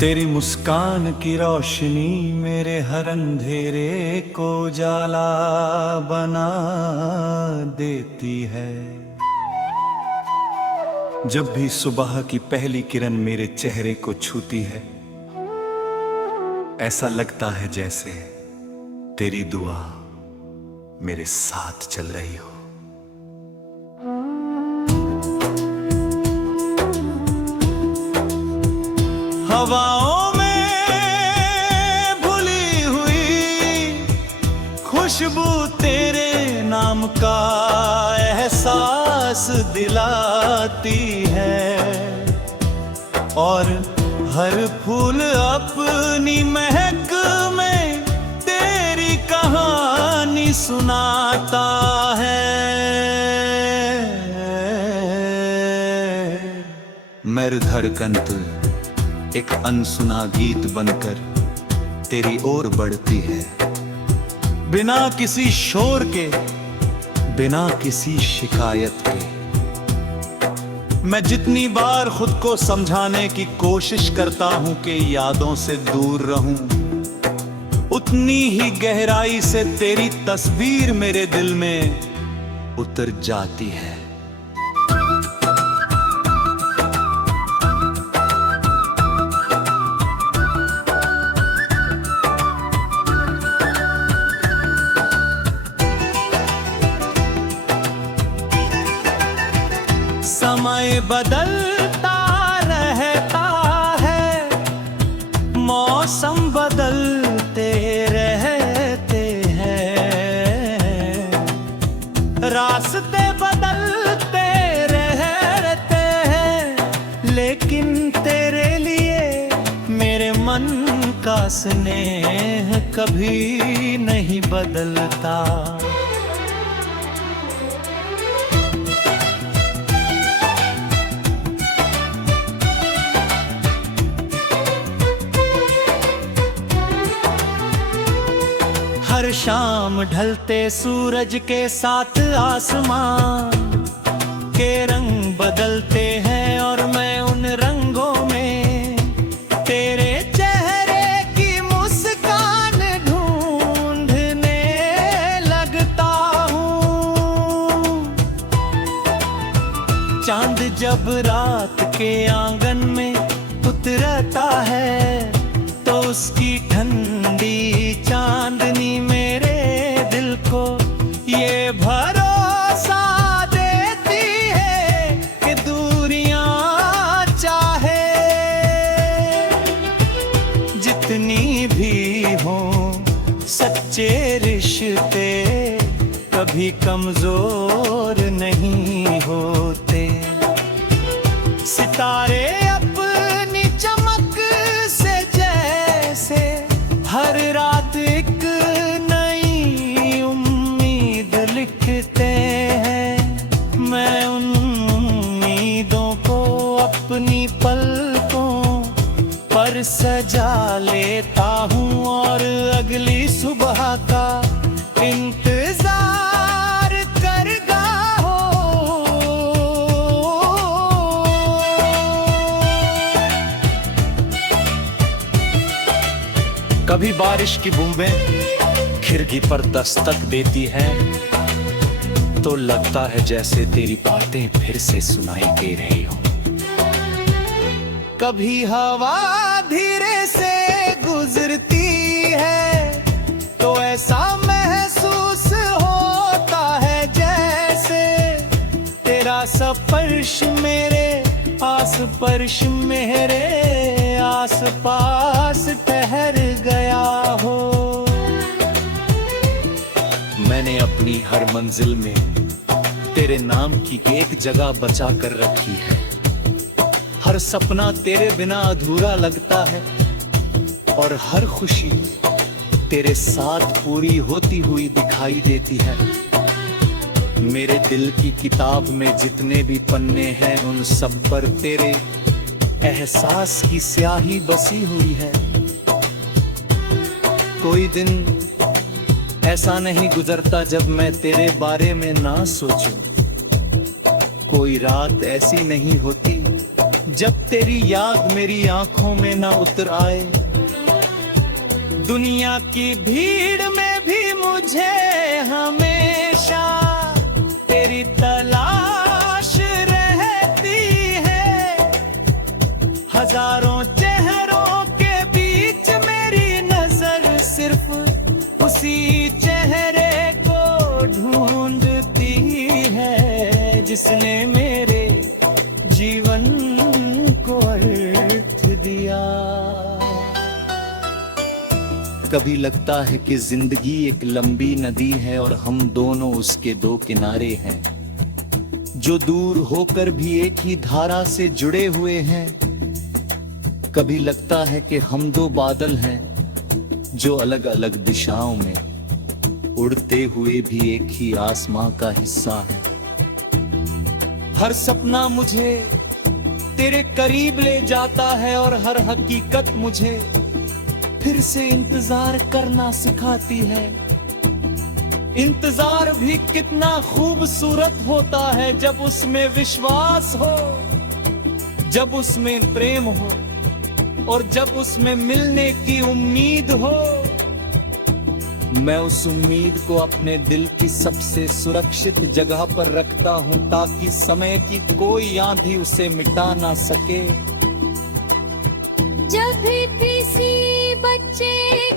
तेरी मुस्कान की रोशनी मेरे हर अंधेरे को उजाला बना देती है। जब भी सुबह की पहली किरण मेरे चेहरे को छूती है, ऐसा लगता है जैसे तेरी दुआ मेरे साथ चल रही हो। हवाओं में भुली हुई खुशबू तेरे नाम का एहसास दिलाती है, और हर फूल अपनी महक में तेरी कहानी सुनाता है। मेरी धड़कन तू एक अनसुना गीत बनकर तेरी ओर बढ़ती है, बिना किसी शोर के, बिना किसी शिकायत के। मैं जितनी बार खुद को समझाने की कोशिश करता हूं कि यादों से दूर रहूं, उतनी ही गहराई से तेरी तस्वीर मेरे दिल में उतर जाती है। समय बदलता रहता है, मौसम बदलते रहते हैं, रास्ते बदलते रहते हैं, लेकिन तेरे लिए मेरे मन का स्नेह कभी नहीं बदलता। हर शाम ढलते सूरज के साथ आसमान के रंग बदलते हैं, और मैं उन रंगों में तेरे चेहरे की मुस्कान ढूंढने लगता हूँ। चांद जब रात के आंगन में उतरता है, तो उसकी ठंडी चांदनी मेरे दिल को ये भरोसा देती है कि दूरियां चाहे जितनी भी हो, सच्चे रिश्ते कभी कमजोर नहीं होते। सितारे अपनी चमक से जैसे हर रात एक नई उम्मीद लिखते हैं, मैं उन उम्मीदों को अपनी पलकों पर सजा लेता हूँ, और अगली सुबह का इंतजार करता हूँ। कभी बारिश की बूंदें खिड़की पर दस्तक देती है, तो लगता है जैसे तेरी बातें फिर से सुनाई दे रही हो। कभी हवा धीरे से गुजरती है, तो ऐसा महसूस होता है जैसे तेरा स्पर्श मेरे आस स्पर्श मेरे आस पास ठहर गया हो। मैंने अपनी हर मंजिल में तेरे नाम की एक जगह बचा कर रखी है। हर सपना तेरे बिना अधूरा लगता है, और हर खुशी तेरे साथ पूरी होती हुई दिखाई देती है। मेरे दिल की किताब में जितने भी पन्ने हैं, उन सब पर तेरे एहसास की स्याही बसी हुई है। कोई दिन ऐसा नहीं गुजरता जब मैं तेरे बारे में ना सोचूं। कोई रात ऐसी नहीं होती जब तेरी याद मेरी आंखों में ना उतर आए, दुनिया की भीड़ में भी मुझे हमेशा तेरी तलाश रहती है। हजारों चेहरों के बीच मेरी नजर सिर्फ उसी चेहरे को ढूंढती है, जिसने मेरे जीवन को अर्थ दिया। कभी लगता है कि जिंदगी एक लंबी नदी है और हम दोनों उसके दो किनारे हैं, जो दूर होकर भी एक ही धारा से जुड़े हुए हैं। कभी लगता है कि हम दो बादल हैं, जो अलग अलग दिशाओं में उड़ते हुए भी एक ही आसमां का हिस्सा है। हर सपना मुझे तेरे करीब ले जाता है और हर हकीकत मुझे फिर से इंतजार करना सिखाती है। इंतजार भी कितना खूबसूरत होता है जब उसमें विश्वास हो, जब उसमें प्रेम हो और जब उसमें मिलने की उम्मीद हो। मैं उस उम्मीद को अपने दिल की सबसे सुरक्षित जगह पर रखता हूं, ताकि समय की कोई आंधी उसे मिटा ना सके। जब भी किसी बच्चे